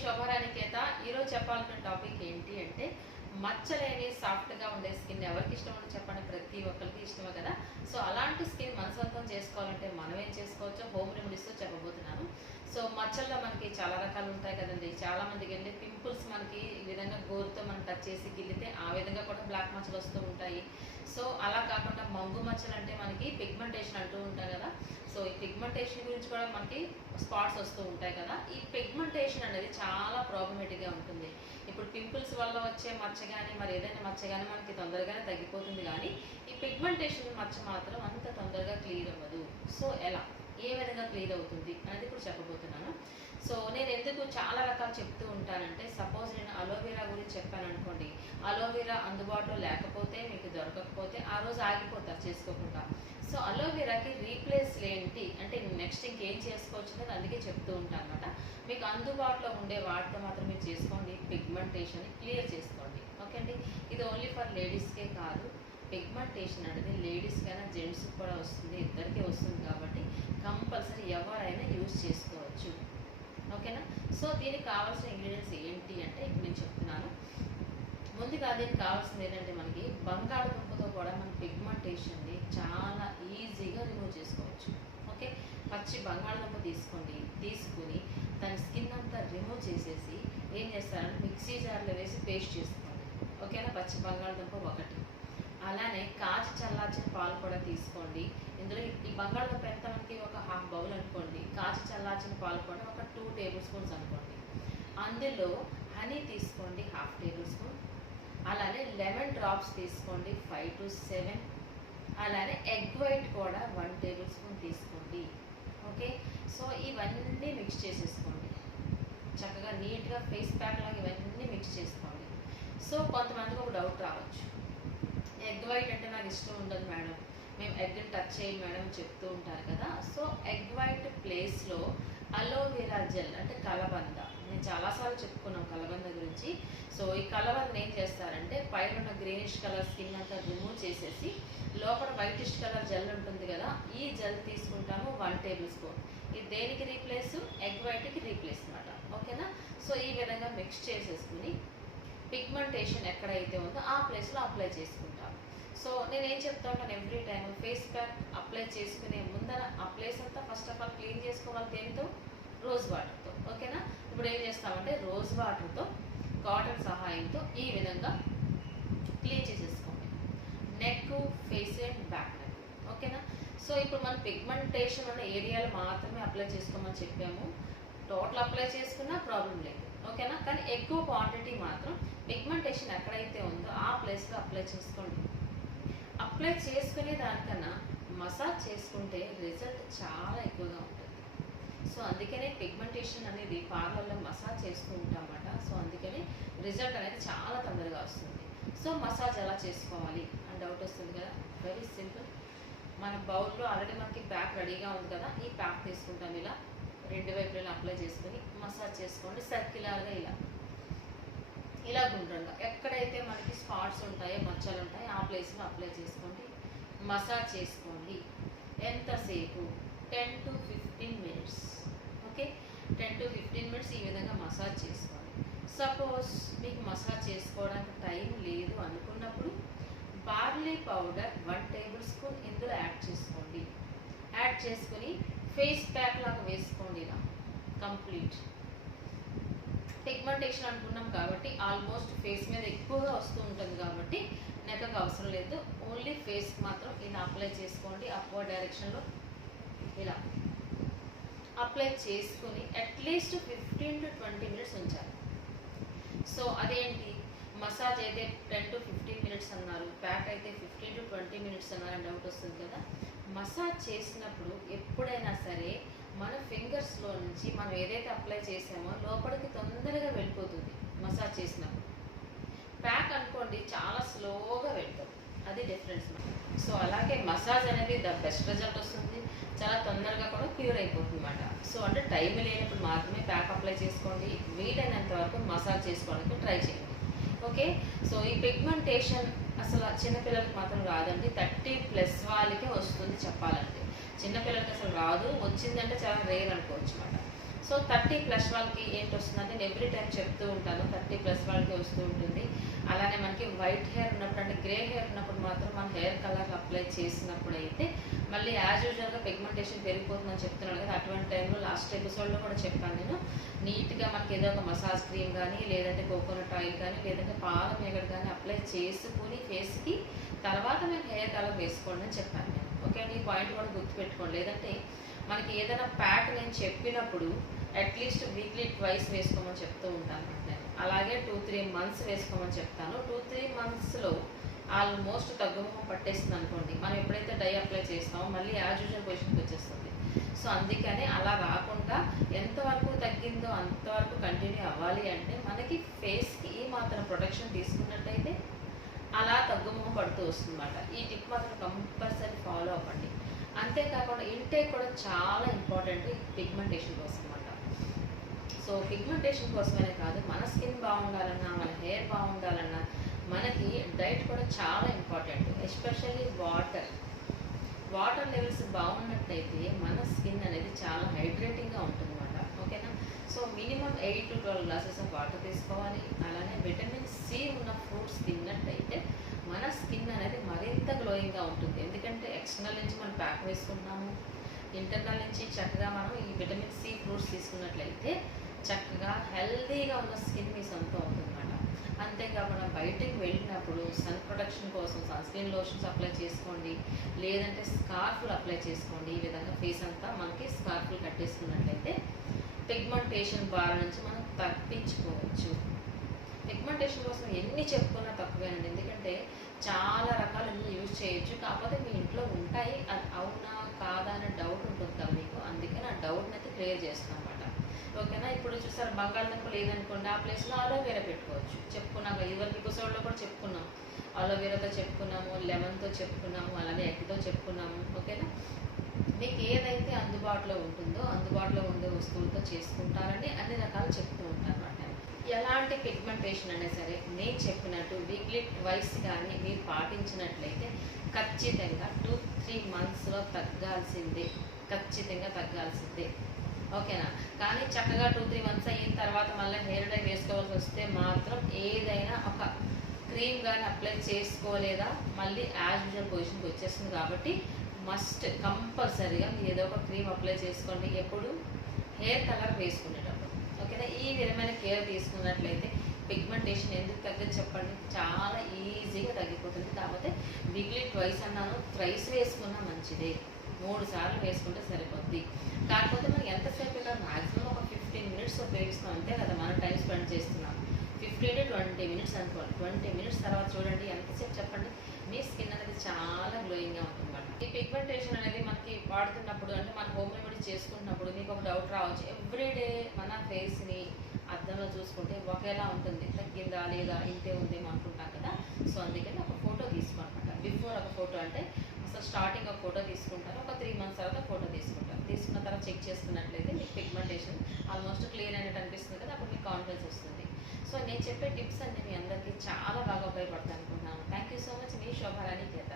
శోభారానికేత ఈరోజు చెప్పాలనుకున్న టాపిక్ ఏంటి అంటే మచ్చలేని సాఫ్ట్గా ఉండే స్కిన్ ఎవరికి ఇష్టం ఉందో చెప్పండి. ప్రతి ఒక్కరికి ఇష్టమే కదా. సో అలాంటి స్కిన్ మన సొంతం చేసుకోవాలంటే మనం ఏం చేసుకోవచ్చో హోమ్ రెమెడీస్తో చెప్పబోతున్నాను. సో మచ్చల్లో మనకి చాలా రకాలు ఉంటాయి కదండి. చాలా మందికి వెళ్ళి పింపుల్స్ మనకి ఈ విధంగా గోరుతో మనం టచ్ చేసి గిల్లితే ఆ విధంగా కూడా బ్లాక్ మచ్చలు వస్తూ ఉంటాయి. సో అలా కాకుండా మంగు మచ్చలు అంటే మనకి పిగ్మెంటేషన్ అంటూ ఉంటాయి కదా. సో ఈ పిగ్మెంటేషన్ గురించి కూడా మనకి స్పాట్స్ వస్తూ ఉంటాయి కదా. ఈ పిగ్మెంటేషన్ అనేది చాలా ప్రాబ్లమేటిక్గా ఉంటుంది. ఇప్పుడు పింపుల్స్ వల్ల వచ్చే మచ్చ కానీ మరి ఏదైనా మచ్చ కానీ మనకి తొందరగానే తగ్గిపోతుంది, కానీ ఈ పిగ్మెంటేషన్ మచ్చ మాత్రం అంత తొందరగా క్లియర్ అవ్వదు. సో ఎలా, ఏ విధంగా క్లియర్ అవుతుంది అనేది ఇప్పుడు చెప్పబోతున్నాను. సో నేను ఎందుకు చాలా రకాలు చెప్తూ ఉంటానంటే, సపోజ్ నేను అలోవెరా గురించి చెప్పాను అనుకోండి, అలోవెరా అందుబాటులో లేకపోతే మీకు దొరకకపోతే ఆ రోజు ఆగిపోతారు చేసుకోకుండా. సో అలోవెరాకి రీప్లేస్ ఏంటి అంటే నెక్స్ట్ ఇంకేం చేసుకోవచ్చు అనేది అందుకే చెప్తూ ఉంటాను అనమాట. మీకు అందుబాటులో ఉండే వాటితో మాత్రం మీరు చేసుకోండి, పిగ్మెంటేషన్ క్లియర్ చేసుకోండి. ఓకే అండి, ఇది ఓన్లీ ఫర్ లేడీస్కే కాదు. పిగ్మెంటేషన్ అనేది లేడీస్కైనా జెంట్స్కి కూడా వస్తుంది, ఇద్దరికీ వస్తుంది కాబట్టి కంపల్సరీ ఎవరైనా యూజ్ చేసుకోవచ్చు. ఓకేనా. సో దీనికి కావాల్సిన ఇంగ్రీడియంట్స్ ఏంటి అంటే ఇప్పుడు నేను చెప్తున్నాను. ముందుగా దీనికి కావాల్సింది ఏంటంటే మనకి బంగాళదుంపతో కూడా మన పిగ్మెంటేషన్ని చాలా ఈజీగా రిమూవ్ చేసుకోవచ్చు. ఓకే, పచ్చి బంగాళదుంప తీసుకుని దాని స్కిన్ అంతా రిమూవ్ చేసేసి ఏం చేస్తారంటే మిక్సీ జార్లో వేసి పేస్ట్ చేసుకోండి. ఓకేనా, పచ్చి బంగాళదుంప ఒకటి. అలానే కాచి చల్లార్చిన పాలు కూడా తీసుకోండి. ఇందులో ఈ బంగాళదుంప ఎంత మనకి ఒక హాఫ్ బౌల్ అనుకోండి, కాచి చల్లార్చిన పాలు కూడా ఒక 2 టేబుల్ స్పూన్స్ అనుకోండి. అందులో హనీ తీసుకోండి, హాఫ్ టేబుల్ స్పూన్. అలానే లెమన్ డ్రాప్స్ తీసుకోండి, 5 to 7. అలానే ఎగ్ వైట్ కూడా 1 టేబుల్ స్పూన్ తీసుకోండి. ఓకే, సో ఇవన్నీ మిక్స్ చేసేసుకోండి చక్కగా నీట్గా ఫేస్ ప్యాక్ లాగా ఇవన్నీ మిక్స్ చేసుకోండి. సో కొంతమందికి ఒక డౌట్ రావచ్చు, ఎగ్ వైట్ అంటే నాకు ఇష్టం ఉండదు మేడం, మేము ఎగ్ని టచ్ చేయండి మేడం చెప్తూ ఉంటారు కదా. సో ఎగ్ వైట్ ప్లేస్లో అలోవెరా జెల్ అంటే కలబంద, నేను చాలాసార్లు చెప్పుకున్నాం కలబంద గురించి. సో ఈ కలబంద ఏం చేస్తారంటే పైన ఉన్న గ్రీనిష్ కలర్ స్కిన్ అంతా రిమూవ్ చేసేసి లోపల వైటిష్ కలర్ జెల్ ఉంటుంది కదా, ఈ జెల్ తీసుకుంటాము 1 టేబుల్ స్పూన్. ఇది దేనికి రీప్లేస్? ఎగ్ వైట్కి రీప్లేస్ అనమాట. ఓకేనా. సో ఈ విధంగా మిక్స్ చేసేసుకుని పిగ్మెంటేషన్ ఎక్కడైతే ఉందో ఆ ప్లేస్లో అప్లై చేసుకుంటాం. సో నేనేం చెప్తా ఉంటాను, every time face pack apply చేసుకునే ముందర ఆ ప్లేస్ అంతా ఫస్ట్ ఆఫ్ ఆల్ క్లీన్ చేసుకోవాలి. దేనితో? రోజ్ వాటర్తో. ఓకేనా. ఇప్పుడు ఏం చేస్తామంటే రోజ్ వాటర్తో కాటన్ సహాయంతో ఈ విధంగా క్లీన్ చేసేసుకోండి neck, face and back neck. ఓకేనా. సో ఇప్పుడు మనం పిగ్మెంటేషన్ ఉన్న ఏరియాలు మాత్రమే అప్లై చేసుకోమని చెప్పాము. టోటల్ అప్లై చేసుకున్నా ప్రాబ్లం లేదు. ఓకేనా. కానీ ఎక్కువ క్వాంటిటీ మాత్రం పిగ్మెంటేషన్ ఎక్కడైతే ఉందో ఆ ప్లేస్లో అప్లై చేసుకోండి. అప్లై చేసుకునే దానికన్నా మసాజ్ చేసుకుంటే రిజల్ట్ చాలా ఎక్కువగా ఉంటుంది. సో అందుకనే పిగ్మెంటేషన్ అనేది పార్లర్లో మసాజ్ చేస్తూ ఉంటామన్నమాట. సో అందుకని రిజల్ట్ అనేది చాలా తొందరగా వస్తుంది. సో మసాజ్ ఎలా చేసుకోవాలి అని డౌట్ వస్తుంది కదా. Very simple. మన బౌల్లో ఆల్రెడీ మనకి ప్యాక్ రెడీగా ఉంది కదా, ఈ ప్యాక్ తీసుకుంటాం. ఇలా 2 వైపులను అప్లై చేసుకొని మసాజ్ చేసుకోండి. సర్క్యులర్గా ఇలా గుండ్రంగా ఎక్కడైతే మనకి స్పాట్స్ ఉంటాయో మచ్చలు ఉంటాయో ఆ ప్లేస్లో అప్లై చేసుకోండి. మసాజ్ చేసుకోండి. ఎంతసేపు? 10 to 15 minutes. Okay, 10 to 15 minutes ఈ విధంగా మసాజ్ చేసుకోండి. సపోజ్ మీకు మసాజ్ చేసుకోవడానికి టైం లేదు అనుకున్నప్పుడు బార్లీ పౌడర్ 1 టేబుల్ స్పూన్ ఇందులో యాడ్ చేసుకోండి. యాడ్ చేసుకుని ఫేస్ ప్యాక్ లాగా వేసుకోండి. ఇలా కంప్లీట్ పిగ్మెంటేషన్ అనుకున్నాం కాబట్టి ఆల్మోస్ట్ ఫేస్ మీద ఎక్కువగా వస్తూ ఉంటుంది కాబట్టి నెక్కకు అవసరం లేదు. ఓన్లీ ఫేస్కి మాత్రం ఇలా అప్లై చేసుకోండి. అప్వర్డ్ డైరెక్షన్లో ఇలా అప్లై చేసుకుని అట్లీస్ట్ 15 to 20 మినిట్స్ ఉంచాలి. సో అదేంటి, మసాజ్ అయితే 10 to 15 మినిట్స్ అన్నారు, ప్యాక్ అయితే 15 to 20 మినిట్స్ అన్నారని డౌట్ వస్తుంది కదా. మసాజ్ చేసినప్పుడు ఎప్పుడైనా సరే మన ఫింగర్స్లో నుంచి మనం ఏదైతే అప్లై చేసామో లోపలికి తొందరగా వెళ్ళిపోతుంది మసాజ్ చేసినప్పుడు. ప్యాక్ అనుకోండి చాలా స్లోగా వెళ్తుంది, అది డిఫరెన్స్. సో అలాగే మసాజ్ అనేది ద బెస్ట్ రిజల్ట్ వస్తుంది, చాలా తొందరగా కూడా క్యూర్ అయిపోతుంది అన్నమాట. సో అంటే టైం లేనప్పుడు మాత్రమే ప్యాక్ అప్లై చేసుకోండి. వీలైనంత వరకు మసాజ్ చేసుకోవడానికి ట్రై చేయండి. ఓకే. సో ఈ పిగ్మెంటేషన్ అసలు చిన్నపిల్లలకి మాత్రం రాదండి, 30+ వాళ్ళకే వస్తుంది చెప్పాలంటే. చిన్నపిల్లలకి అసలు రాదు, వచ్చిందంటే చాలా రేర్ అనుకోవచ్చు అన్నమాట. సో 30+ వాళ్ళకి ఏంటి వస్తుందంటే నేను ఎవ్రీ టైం చెప్తూ ఉంటాను, 30+ వాళ్ళకి వస్తూ ఉంటుంది. అలానే మనకి వైట్ హెయిర్ ఉన్నప్పుడు అంటే గ్రే హెయిర్ ఉన్నప్పుడు మాత్రం మన హెయిర్ కలర్ అప్లై చేసినప్పుడు అయితే మళ్ళీ యాజ్ యూజువల్గా పిగ్మెంటేషన్ పెరిగిపోతుందని చెప్తున్నాను కదా, అటువంటి టైంలో లాస్ట్ ఎపిసోడ్లో కూడా చెప్పాను నేను, నీట్గా మనకి ఏదో ఒక మసాజ్ క్రీమ్ కానీ లేదంటే కోకోనట్ ఆయిల్ కానీ లేదంటే పాల మేగడ కానీ అప్లై చేసుకుని ఫేస్కి తర్వాత మేము హెయిర్ కలర్ వేసుకోండి అని చెప్పాను నేను. ఓకే అండి, ఈ పాయింట్ కూడా గుర్తుపెట్టుకోండి. లేదంటే మనకి ఏదైనా ప్యాక్ నేను చెప్పినప్పుడు అట్లీస్ట్ వీక్లీ ట్వైస్ వేసుకోమని చెప్తూ ఉంటాను నేను. అలాగే 2-3 మంత్స్ వేసుకోమని చెప్తాను. 2-3 మంత్స్లో ఆల్మోస్ట్ తగ్గుముఖం పట్టేస్తుంది అనుకోండి, మనం ఎప్పుడైతే డై అప్లై చేస్తామో మళ్ళీ యాజ్ యూజువల్ పొజిషన్కి వచ్చేస్తుంది. సో అందుకని అలా రాకుండా ఎంతవరకు తగ్గిందో అంతవరకు కంటిన్యూ అవ్వాలి అంటే మనకి ఫేస్కి ఈ మాత్రం ప్రొటెక్షన్ తీసుకున్నట్టయితే అలా తగ్గుముఖం పడుతూ వస్తుందన్నమాట. ఈ టిప్ మాత్రం కంపల్సరీ ఫాలో అవ్వండి. అంతేకాకుండా ఇంటేక్ కూడా చాలా ఇంపార్టెంట్ పిగ్మెంటేషన్ కోసం అన్నమాట. సో పిగ్మెంటేషన్ కోసమనే కాదు, మన స్కిన్ బాగుండాలన్నా మన హెయిర్ బాగుండాలన్నా మనకి డైట్ కూడా చాలా ఇంపార్టెంట్. ఎస్పెషల్లీ వాటర్ లెవెల్స్ బాగున్నట్టయితే మన స్కిన్ అనేది చాలా హైడ్రేటింగ్గా ఉంటుంది అన్నమాట. ఓకేనా, so minimum 8-12 glasses of water తీసుకోవాలి. అలానే విటమిన్ సి ఉన్న ఫ్రూట్స్ తిన్నట్టయితే మన స్కిన్ అనేది మరింత గ్లోయింగ్గా ఉంటుంది. ఎందుకంటే ఎక్స్టర్నల్ నుంచి మనం ప్యాక్ వేసుకుంటున్నాము, ఇంటర్నల్ నుంచి చక్కగా మనం ఈ విటమిన్ సి ఫ్రూట్స్ తీసుకున్నట్లయితే చక్కగా హెల్తీగా ఉన్న స్కిన్ మీ సొంతం అవుతుందన్నమాట. అంతేకాకుండా బయటికి వెళ్ళినప్పుడు సన్ ప్రొటెక్షన్ కోసం సన్ స్క్రీన్ లోషన్స్ అప్లై చేసుకోండి, లేదంటే స్కార్ఫ్లు అప్లై చేసుకోండి. ఈ విధంగా ఫేస్ అంతా మనకి స్కార్ఫ్లు కట్టేసుకున్నట్లయితే పిగ్మెంటేషన్ బార్ నుంచి మనం తప్పించుకోవచ్చు. పిగ్మెంటేషన్ కోసం ఎన్ని చెప్పుకున్నా తక్కువేనండి, ఎందుకంటే చాలా రకాలు యూజ్ చేయొచ్చు. కాకపోతే మీ ఇంట్లో ఉంటాయి, అది అవునా కాదా అనే డౌట్ ఉంటుంది కదా మీకు, అందుకని ఆ డౌట్ని అయితే క్లియర్ చేస్తాం అన్నమాట. ఓకేనా, ఇప్పుడు చూసారు బంగాళదుంప లేదనుకోండి, ఆ ప్లేస్లో అలోవేరా పెట్టుకోవచ్చు. చెప్పుకున్నాం కదా, ఇదివరకు ఎపిసోడ్లో కూడా చెప్పుకున్నాం, అలోవేరాతో చెప్పుకున్నాము, లెమన్తో చెప్పుకున్నాము, అలానే ఎగ్తో చెప్పుకున్నాము. ఓకేనా, మీకు ఏదైతే అందుబాటులో ఉంటుందో అందుబాటులో ఉండే వస్తువులతో చేసుకుంటారని అన్ని రకాలు చెప్తూ ఉంటాను అన్నమాట. ఎలాంటి పిగ్మెంటేషన్ అయినా సరే నేను చెప్పినట్టు వీక్లీ ట్వైస్ కానీ మీరు పాటించినట్లయితే ఖచ్చితంగా 2-3 మంత్స్లో తగ్గాల్సిందే, ఖచ్చితంగా తగ్గాల్సిందే. ఓకేనా, కానీ చక్కగా 2-3 మంత్స్ అయిన తర్వాత మళ్ళీ హెయిర్ డై వేసుకోవాల్సి వస్తే మాత్రం ఏదైనా ఒక క్రీమ్ కానీ అప్లై చేసుకోలేదా మళ్ళీ యాజ్ యూజువల్ పొజిషన్కి వచ్చేస్తుంది. కాబట్టి మస్ట్ కంపల్సరీగా మీరు ఏదో ఒక క్రీమ్ అప్లై చేసుకోండి ఎప్పుడు హెయిర్ కలర్ వేసుకునేటప్పుడు. ఓకేనా, ఈ విధమైన కేర్ తీసుకున్నట్లయితే పిగ్మెంటేషన్ ఎందుకు తగ్గదు చెప్పండి, చాలా ఈజీగా తగ్గిపోతుంది. కాకపోతే వీక్లీ ట్వైస్ అన్నాను, థ్రైస్ వేసుకున్నా మంచిదే, 3 సార్లు వేసుకుంటే సరిపోద్ది. కాకపోతే మనం ఎంతసేపు ఇలా మ్యాక్సిమం ఒక 15 మినిట్స్ ఉపయోగిస్తాం అంతే కదా, మనం టైం స్పెండ్ చేస్తున్నాం. 15-20 మినిట్స్ అనుకోండి. 20 మినిట్స్ తర్వాత చూడండి ఎంతసేపు చెప్పండి, మీ స్కిన్ అనేది చాలా గ్లోయింగ్గా ఉంటుంది. ఈ పిగ్మెంటేషన్ అనేది మనకి వాడుతున్నప్పుడు అంటే మన హోమ్ రెమెడీ చేసుకుంటున్నప్పుడు మీకు ఒక డౌట్ రావచ్చు, ఎవ్రీడే మన ఫేస్ని అద్దంలో చూసుకుంటే ఒకేలా ఉంటుంది, తగ్గిందా లేదా ఇంతే ఉందేమో అనుకుంటాం కదా. సో అందుకని ఒక ఫోటో తీసుకోనమాట. బిఫోర్ ఒక ఫోటో అంటే అసలు స్టార్టింగ్ ఒక ఫోటో తీసుకుంటారు, ఒక 3 మంత్స్ తర్వాత ఫోటో తీసుకుంటారు. తీసుకున్న తర్వాత చెక్ చేసుకున్నట్లయితే మీకు పిగ్మెంటేషన్ ఆల్మోస్ట్ క్లియర్ అయినట్టు అనిపిస్తుంది కదా, అప్పుడు మీకు కాన్ఫిడెన్స్ వస్తుంది. సో నేను చెప్పే టిప్స్ అన్ని మీ అందరికీ చాలా బాగా ఉపయోగపడతాయి అనుకుంటున్నాను. Thank you so much. మీ శోభారాణి కేత.